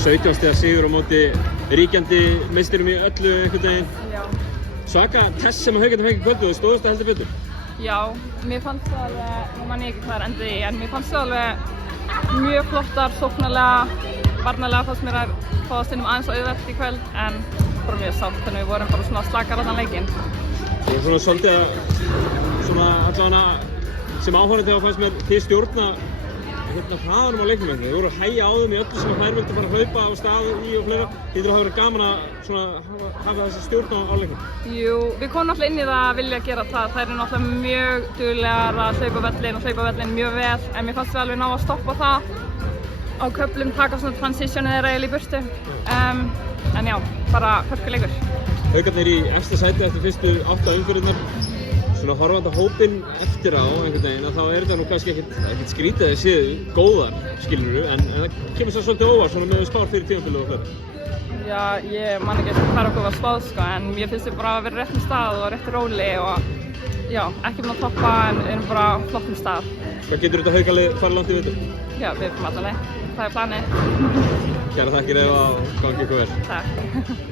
17 stiga sigur á móti ríkjandi meisturum í öllu einhvern veginn. Já. Svaka test sem Haukarnir fengu í kvöldu, þú stóðust það heldur betur? Já, mér fannst það alveg, nú man ég ekki hvað það endaði í, en mér fannst það alveg mjög flottar, sóknarlega, varnarlega fannst mér að fá það stundum aðeins auðvelt í kvöld, en bara mjög sátt, þannig við vorum bara svona slakar allan leikinn. Þú var svona svolítið að, svona allavega sem áhorfandi þá fannst mér þið stjórna hraðanum á leiknum eitthvað. Þið voru að hægja á þeim í öllu sem þær vildu bara hlaupa á stað í og fleira. Þið hafa verið gaman að svona hafa þessi stjórn á leiknum. Jú, við komum náttúrulega inn í það að vilja gera það. Þær eru náttúrulega mjög duglegar að hlaupa völlinn mjög vel, en mér fannst við alveg ná að stoppa það á köflum, taka svona transitionið þeirra eiginlega í burtu. En já, bara hörkuleikur. Haukarnir í efsta sæti eftir fyrstu 8 umferðirnar. Svona horfandi á hópinn eftir á einhvern veginn að þá er þetta nú kannski ekkert skrítið að þið séu góðar, skilurðu, en það kemur svo svolítið óvart svona með spár fyrir tímabilið og fleira. Já, ég man ekki hvað okkur var spáð sko, en mér finnst við bara að vera á réttum stað og réttu róli og já, ekki búin að toppa en erum bara á flottum stað. Hvað getur þetta Haukalið fara langt í vetur? Já, við erum allavega, það er planið. Kæra þakkir ef að gangi ykkur vel. Takk.